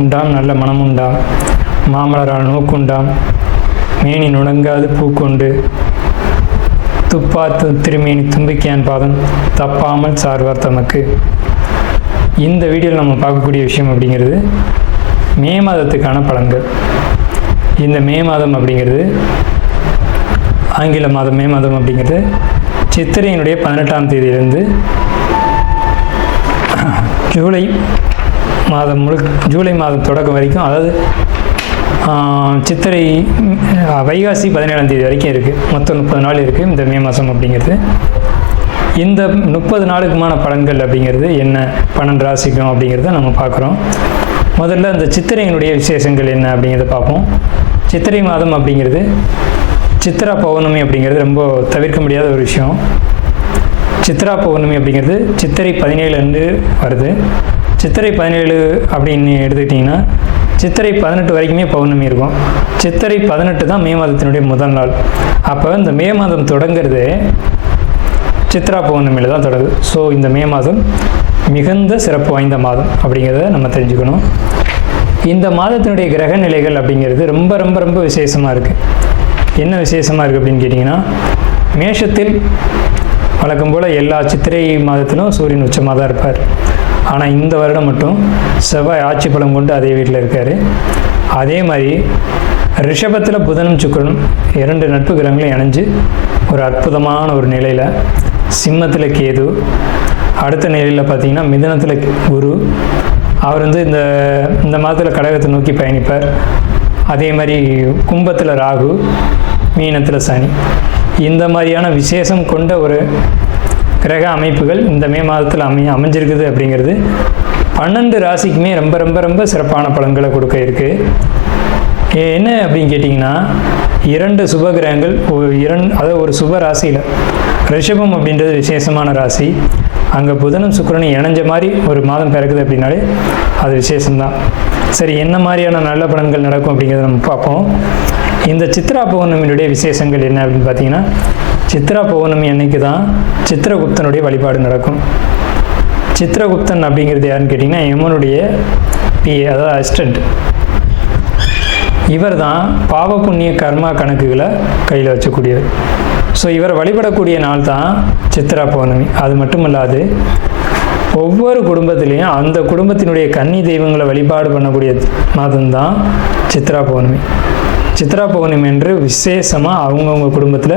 நாக்குண்டாம் நல்ல மனமுண்டாம், மாமலரால் நோக்குண்டாம் மேனி நுணங்காது பூக்கொண்டு, துப்பாத்து திருமேனி தும்பிக்கையான் பாதம் தப்பாமல் சார்வார் தமக்கு. இந்த வீடியோவில் நம்ம பார்க்கக்கூடிய விஷயம் அப்படிங்கிறது மே மாதத்துக்கான பலன்கள். இந்த மே மாதம் அப்படிங்கிறது ஆங்கில மாதம். மே மாதம் அப்படிங்கிறது சித்திரையினுடைய 18ஆம் தேதியிலிருந்து ஜூலை மாதம் ஜூலை மாதம் தொடக்கம் வரைக்கும், அதாவது சித்திரை வைகாசி 17ஆம் தேதி வரைக்கும் இருக்குது. மொத்தம் 30 நாள் இருக்குது இந்த மே மாதம் அப்படிங்கிறது. இந்த 30 நாளுக்குமான பலன்கள் அப்படிங்கிறது என்ன, 12 ராசிக்கும் அப்படிங்கிறத நம்ம பார்க்குறோம். முதல்ல இந்த சித்திரையினுடைய விசேஷங்கள் என்ன அப்படிங்கிறத பார்ப்போம். சித்திரை மாதம் அப்படிங்கிறது சித்ரா பௌர்ணமி அப்படிங்கிறது ரொம்ப தவிர்க்க முடியாத ஒரு விஷயம். சித்ரா பௌர்ணமி அப்படிங்கிறது சித்திரை 17 அன்று வருது. சித்திரை 17 அப்படின்னு எடுத்துக்கிட்டிங்கன்னா சித்திரை 18 வரைக்குமே பௌர்ணமி இருக்கும். சித்திரை 18 தான் மே மாதத்தினுடைய முதல் நாள். அப்போ இந்த மே மாதம் தொடங்கிறது சித்ரா பௌர்ணமியில் தான் தொடங்குது. ஸோ இந்த மே மாதம் மிகுந்த சிறப்பு வாய்ந்த மாதம் அப்படிங்கிறத நம்ம தெரிஞ்சுக்கணும். இந்த மாதத்தினுடைய கிரக நிலைகள் அப்படிங்கிறது ரொம்ப ரொம்ப ரொம்ப விசேஷமாக இருக்குது. என்ன விசேஷமாக இருக்குது அப்படின்னு கேட்டிங்கன்னா, மேஷத்தில் வழக்கம் போல் எல்லா சித்திரை மாதத்திலும் சூரியன் உச்சமாக தான் இருப்பார். ஆனால் இந்த வருடம் மட்டும் செவ்வாய் ஆட்சி பலம் கொண்டு அதே வீட்டில் இருக்கார். அதே மாதிரி ரிஷபத்தில் புதனும் சுக்கிரனும் 2 நட்பு கிரகங்களும் இணைஞ்சு ஒரு அற்புதமான ஒரு நிலையில், சிம்மத்தில் கேது, அடுத்த நிலையில் பார்த்திங்கன்னா மிதுனத்தில் குரு, அவர் இந்த மாதத்தில் கடகத்தை நோக்கி பயணிப்பார். அதே மாதிரி கும்பத்தில் ராகு, மீனத்தில் சனி. இந்த மாதிரியான விசேஷம் கொண்ட ஒரு கிரக அமைப்புகள் இந்த மே மாதத்தில் அமைஞ்சிருக்குது அப்படிங்கிறது 12 ராசிக்குமே ரொம்ப ரொம்ப ரொம்ப சிறப்பான பலன்களை கொடுக்க இருக்குது. என்ன அப்படின்னு கேட்டிங்கன்னா, 2 சுப கிரகங்கள் அதாவது ஒரு சுப ராசியில், ரிஷபம் அப்படின்றது விசேஷமான ராசி. அங்கே புதனும் சுக்கிரனும் இணைஞ்ச மாதிரி ஒரு மாதம் பிறக்குது அப்படின்னாலே அது விசேஷம்தான். சரி, என்ன மாதிரியான நல்ல பலன்கள் நடக்கும் அப்படிங்கிறத நம்ம பார்ப்போம். இந்த சித்ரா பௌர்ணமியினுடைய விசேஷங்கள் என்ன அப்படின்னு பார்த்தீங்கன்னா, சித்ரா பௌர்ணமி அன்னைக்கு தான் சித்திரகுப்தனுடைய வழிபாடு நடக்கும். சித்திரகுப்தன் அப்படிங்கிறது யாருன்னு கேட்டிங்கன்னா, யமனுடைய பிஏ, அதாவது அசிஸ்டண்ட். இவர் தான் பாவ புண்ணிய கர்மா கணக்குகளை கையில் வச்சக்கூடியவர். ஸோ இவர் வழிபடக்கூடிய நாள் தான் சித்ரா பௌர்ணமி. அது மட்டும் இல்லாது ஒவ்வொரு குடும்பத்திலையும் அந்த குடும்பத்தினுடைய கன்னி தெய்வங்களை வழிபாடு பண்ணக்கூடிய மாதம்தான் சித்ரா பௌர்ணமி. சித்ரா பௌர்ணமி என்று விசேஷமாக அவங்கவுங்க குடும்பத்தில்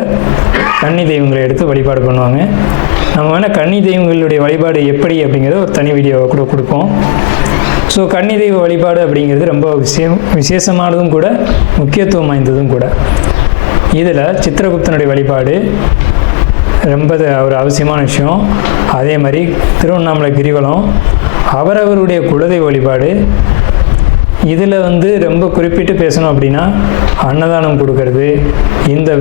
கன்னி தெய்வங்களை எடுத்து வழிபாடு பண்ணுவாங்க. நம்ம வேணால் கன்னி தெய்வங்களுடைய வழிபாடு எப்படி அப்படிங்கிறத ஒரு தனி வீடியோவை கூட கொடுப்போம். ஸோ கன்னி தெய்வ வழிபாடு அப்படிங்கிறது ரொம்ப விசேஷமானதும் கூட, முக்கியத்துவம் வாய்ந்ததும் கூட. இதில் சித்திரகுப்தனுடைய வழிபாடு ரொம்ப ஒரு அவசியமான விஷயம். அதே மாதிரி திருவண்ணாமலை கிரிவலம், அவரவருடைய குலதெய்வ வழிபாடு. இதில் ரொம்ப குறிப்பிட்டு பேசணும் அப்படின்னா, அன்னதானம் கொடுக்கறது. இந்த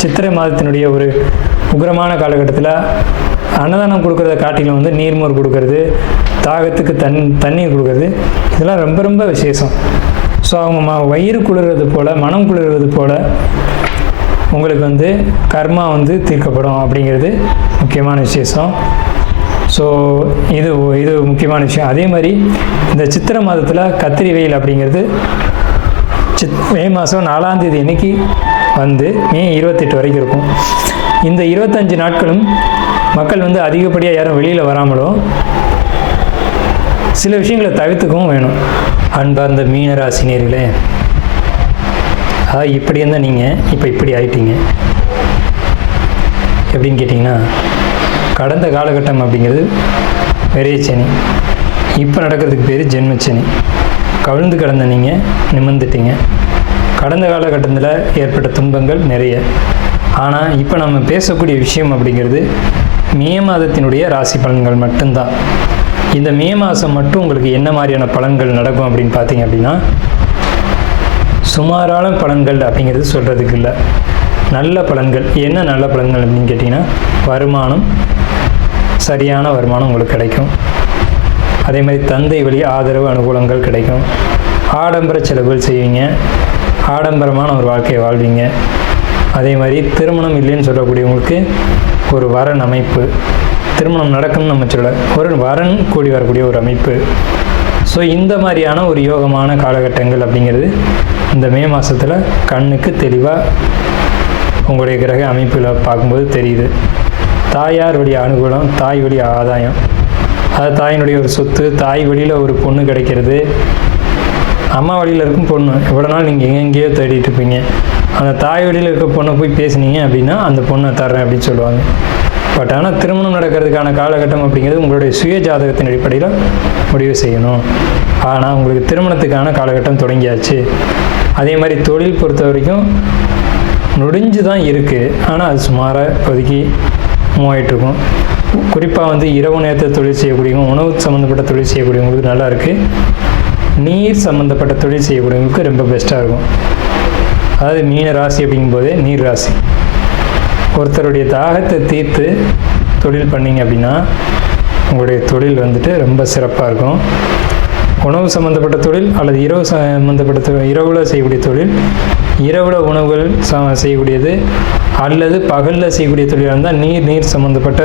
சித்திரை மாதத்தினுடைய ஒரு உக்கிரமான காலகட்டத்தில் அன்னதானம் கொடுக்கறத காட்டிலும் நீர்மோர் கொடுக்கறது, தாகத்துக்கு தண்ணீர் கொடுக்கறது, இதெல்லாம் ரொம்ப ரொம்ப விசேஷம். ஸோ அவங்க வயிறு குளிர்றது போல், மனம் குளிர்வது போல் உங்களுக்கு கர்மா தீர்க்கப்படும் அப்படிங்கிறது முக்கியமான விசேஷம். ஸோ இது முக்கியமான விஷயம். அதே மாதிரி இந்த சித்திரை மாதத்தில் கத்திரி வெயில் அப்படிங்கிறது மே மாதம் 4ஆம் தேதி அன்னைக்கு மே 28 வரைக்கும் இருக்கும். இந்த 25 நாட்களும் மக்கள் அதிகப்படியாக யாரும் வெளியில் வராமலும் சில விஷயங்களை தவிர்த்துக்கவும் வேணும். அன்பார்ந்த மீனராசினியர்களே, இப்படி இருந்தால் நீங்கள் இப்போ இப்படி ஆயிட்டீங்க எப்படின்னு கேட்டிங்கன்னா, கடந்த காலகட்டம் அப்படிங்கிறது விரையச்சனி, இப்போ நடக்கிறதுக்கு பேர் ஜென்மச்சனி. கவிழ்ந்து கடந்த நீங்கள் நிமிர்ந்துட்டீங்க. கடந்த காலகட்டத்தில் ஏற்பட்ட துன்பங்கள் நிறைய. ஆனால் இப்போ நம்ம பேசக்கூடிய விஷயம் அப்படிங்கிறது மே மாதத்தினுடைய ராசி பலன்கள் மட்டும்தான். இந்த மே மாதம் மட்டும் உங்களுக்கு என்ன மாதிரியான பலன்கள் நடக்கும் அப்படின்னு பார்த்தீங்க அப்படின்னா, சுமாரான பலன்கள் அப்படிங்கிறது சொல்கிறதுக்கு இல்லை, நல்ல பலன்கள். என்ன நல்ல பலன்கள் அப்படின்னு கேட்டிங்கன்னா, வருமானம், சரியான வருமானம் உங்களுக்கு கிடைக்கும். அதே மாதிரி தந்தை வழி ஆதரவு அனுகூலங்கள் கிடைக்கும். ஆடம்பர செலவுகள் செய்வீங்க, ஆடம்பரமான ஒரு வாழ்க்கையை வாழ்வீங்க. அதே மாதிரி திருமணம் இல்லைன்னு சொல்லக்கூடியவங்களுக்கு ஒரு வரன் அமைப்பு, திருமணம் நடக்கும்னு நம்ம சொல்ல, ஒரு வரன் கூடி வரக்கூடிய ஒரு அமைப்பு. ஸோ இந்த மாதிரியான ஒரு யோகமான காலகட்டங்கள் அப்படிங்கிறது இந்த மே மாதத்தில் கண்ணுக்கு தெளிவாக உங்களுடைய கிரக அமைப்பில் பார்க்கும்போது தெரியுது. தாயார் வழி அனுகூலம், தாய் வழி ஆதாயம், அதாவது தாயினுடைய ஒரு சொத்து, தாய் வழியில் ஒரு பொண்ணு கிடைக்கிறது. அம்மா வழியில் இருக்கும் பொண்ணு இவ்வளோ நாள் நீங்கள் எங்கெங்கேயோ தேடிட்டு இருப்பீங்க, அந்த தாய் வழியில் இருக்க பொண்ணை போய் பேசுனீங்க அப்படின்னா அந்த பொண்ணை தர்றேன் அப்படின்னு சொல்லுவாங்க. பட் ஆனால் திருமணம் நடக்கிறதுக்கான காலகட்டம் அப்படிங்கிறது உங்களுடைய சுய ஜாதகத்தின் அடிப்படையில் முடிவு செய்யணும். ஆனால் உங்களுக்கு திருமணத்துக்கான காலகட்டம் தொடங்கியாச்சு. அதே மாதிரி தொழில் பொறுத்த வரைக்கும் முடிஞ்சு தான் இருக்குது, ஆனால் அது சுமாராக இப்போதைக்கு மூவாயிட்ருக்கும். குறிப்பாக இரவு நேரத்தில் தொழில் செய்யக்கூடியவங்க, உணவு சம்மந்தப்பட்ட தொழில் செய்யக்கூடியவங்களுக்கு நல்லா இருக்குது. நீர் சம்மந்தப்பட்ட தொழில் செய்யக்கூடியவங்களுக்கு ரொம்ப பெஸ்ட்டாக இருக்கும். அதாவது மீன ராசி அப்படிங்கும்போதே நீர் ராசி. ஒருத்தருடைய தாகத்தை தீர்த்து தொழில் பண்ணிங்க அப்படின்னா உங்களுடைய தொழில் ரொம்ப சிறப்பாக இருக்கும். உணவு சம்மந்தப்பட்ட தொழில் அல்லது இரவு சம்மந்தப்பட்ட தொழில், இரவில் செய்யக்கூடிய தொழில், இரவில் உணவுகள் செய்யக்கூடியது அல்லது பகலில் செய்யக்கூடிய தொழிலாக இருந்தால் நீர் சம்மந்தப்பட்ட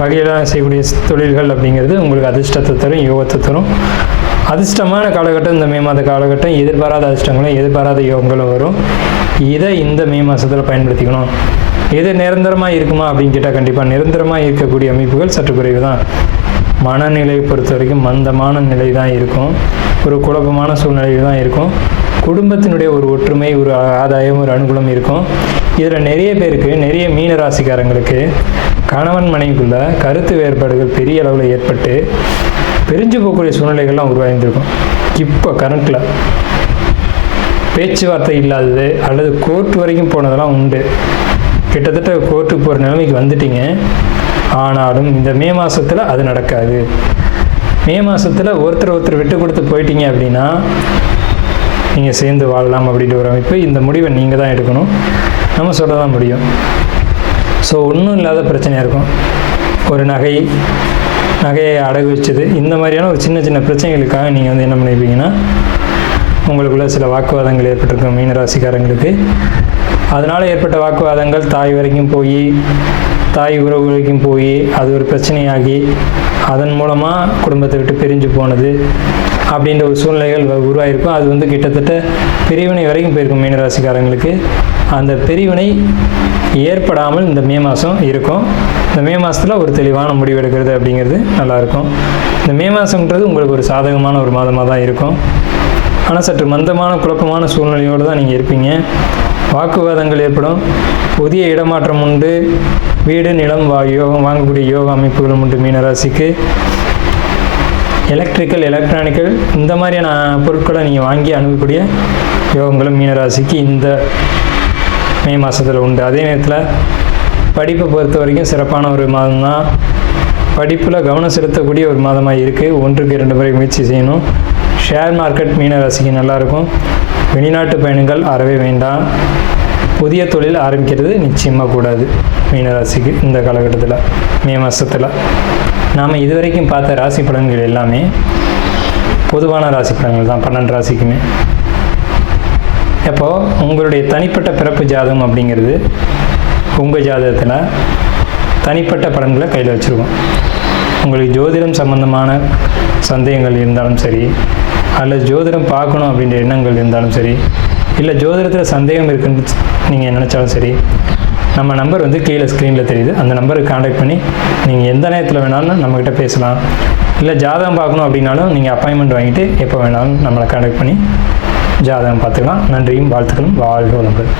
வகையில் செய்யக்கூடிய தொழில்கள் அப்படிங்கிறது உங்களுக்கு அதிர்ஷ்டத்தை தரும், யோகத்தை தரும். அதிர்ஷ்டமான காலகட்டம் இந்த மே மாத காலகட்டம். எதிர்பாராத அதிர்ஷ்டங்களும் எதிர்பாராத யோகங்களும் வரும். இதை இந்த மே மாதத்தில் பயன்படுத்திக்கணும். எது நிரந்தரமாக இருக்குமா அப்படின்னு கேட்டால் கண்டிப்பாக நிரந்தரமாக இருக்கக்கூடிய அமைப்புகள் சற்று குறைவு தான். மனநிலையை பொறுத்த வரைக்கும் மந்தமான நிலை தான் இருக்கும், ஒரு குழப்பமான சூழ்நிலையில் தான் இருக்கும். குடும்பத்தினுடைய ஒரு ஒற்றுமை, ஒரு ஆதாயம், ஒரு அனுகூலம் இருக்கும். இதில் நிறைய பேருக்கு, நிறைய மீன ராசிக்காரங்களுக்கு கணவன் மனைவிக்குள்ள கருத்து வேறுபாடுகள் பெரிய அளவில் ஏற்பட்டு பிரிஞ்சு போகக்கூடிய சூழ்நிலைகள்லாம் உருவாகியிருக்கும். இப்போ கரண்ட்டில் பேச்சுவார்த்தை இல்லாதது அல்லது கோர்ட் வரைக்கும் போனதெல்லாம் உண்டு. கிட்டத்தட்ட கோர்ட்டுக்கு போகிற நிலைமைக்கு வந்துட்டீங்க. ஆனாலும் இந்த மே மாதத்தில் அது நடக்காது. மே மாதத்தில் ஒருத்தர் விட்டு கொடுத்து போயிட்டீங்க அப்படின்னா நீங்கள் சேர்ந்து வாழலாம் அப்படின்ற ஒரு அமைப்பு. இந்த முடிவை நீங்கள் தான் எடுக்கணும், நம்ம சொல்ல தான் முடியும். ஸோ ஒன்றும் இல்லாத பிரச்சனையாக இருக்கும். ஒரு நகையை அடகு வச்சது, இந்த மாதிரியான ஒரு சின்ன சின்ன பிரச்சனைகளுக்காக நீங்கள் என்ன பண்ணிப்பீங்கன்னா உங்களுக்குள்ள சில வாக்குவாதங்கள் ஏற்பட்டிருக்கும் மீனராசிக்காரங்களுக்கு. அதனால் ஏற்பட்ட வாக்குவாதங்கள் தாய் வரைக்கும் போய், தாய் உறவு வரைக்கும் போய் அது ஒரு பிரச்சனையாகி அதன் மூலமாக குடும்பத்தை விட்டு பிரிஞ்சு போனது அப்படின்ற ஒரு சூழ்நிலைகள் உருவாயிருக்கும். அது கிட்டத்தட்ட பிரிவினை வரைக்கும் போயிருக்கும் மீனராசிக்காரங்களுக்கு. அந்த பிரிவினை ஏற்படாமல் இந்த மே மாதம் இருக்கும். இந்த மே மாதத்தில் ஒரு தெளிவான முடிவு எடுக்கிறது அப்படிங்கிறது நல்லாயிருக்கும். இந்த மே மாதம்ன்றது உங்களுக்கு ஒரு சாதகமான ஒரு மாதமாக தான் இருக்கும். ஆனால் சற்று மந்தமான குழப்பமான சூழ்நிலையோடு தான் நீங்கள் இருப்பீங்க. வாக்குவாதங்கள் ஏற்படும். புதிய இடமாற்றம் உண்டு. வீடு, நிலம், யோகம் வாங்கக்கூடிய யோக அமைப்புகளும் உண்டு மீனராசிக்கு. எலக்ட்ரிக்கல், எலக்ட்ரானிக்கல் இந்த மாதிரியான பொருட்களை நீங்கள் வாங்கி அணுகக்கூடிய யோகங்களும் மீனராசிக்கு இந்த மே மாதத்தில் உண்டு. அதே நேரத்தில் படிப்பை பொறுத்த வரைக்கும் சிறப்பான ஒரு மாதம் தான். படிப்பில் கவனம் செலுத்தக்கூடிய ஒரு மாதமாக இருக்குது. 1-2 முறை முயற்சி செய்யணும். ஷேர் மார்க்கெட் மீனராசிக்கு நல்லாயிருக்கும். வெளிநாட்டு பயணங்கள் அறவே வேண்டாம். புதிய தொழில் ஆரம்பிக்கிறது நிச்சயமாக கூடாது மீனராசிக்கு இந்த காலகட்டத்தில், மே மாதத்தில். நாம் இதுவரைக்கும் பார்த்த ராசி பலன்கள் எல்லாமே பொதுவான ராசி பலன்கள் தான், 12 ராசிக்குமே. அப்போது உங்களுடைய தனிப்பட்ட பிறப்பு ஜாதகம் அப்படிங்கிறது உங்கள் ஜாதகத்தில் தனிப்பட்ட பலன்களை கையில் வச்சுருக்கோம். உங்களுக்கு ஜோதிடம் சம்பந்தமான சந்தேகங்கள் இருந்தாலும் சரி, அல்லது ஜோதிடம் பார்க்கணும் அப்படின்ற எண்ணங்கள் இருந்தாலும் சரி, இல்லை ஜோதிடத்தில் சந்தேகம் இருக்குன்னு நீங்கள் நினச்சாலும் சரி, நம்ம நம்பர் கீழே ஸ்க்ரீனில் தெரியுது. அந்த நம்பருக்கு காண்டாக்ட் பண்ணி நீங்கள் எந்த நேரத்தில் வேணாலும் நம்மக்கிட்ட பேசலாம். இல்லை ஜாதகம் பார்க்கணும் அப்படின்னாலும் நீங்கள் அப்பாயின்மெண்ட் வாங்கிட்டு எப்போ வேணாலும் நம்மளை காண்டாக்ட் பண்ணி ஜாதகம் பார்த்துக்கலாம். நன்றியும் வாழ்த்துக்களும். வாழ்க வளமுடன்.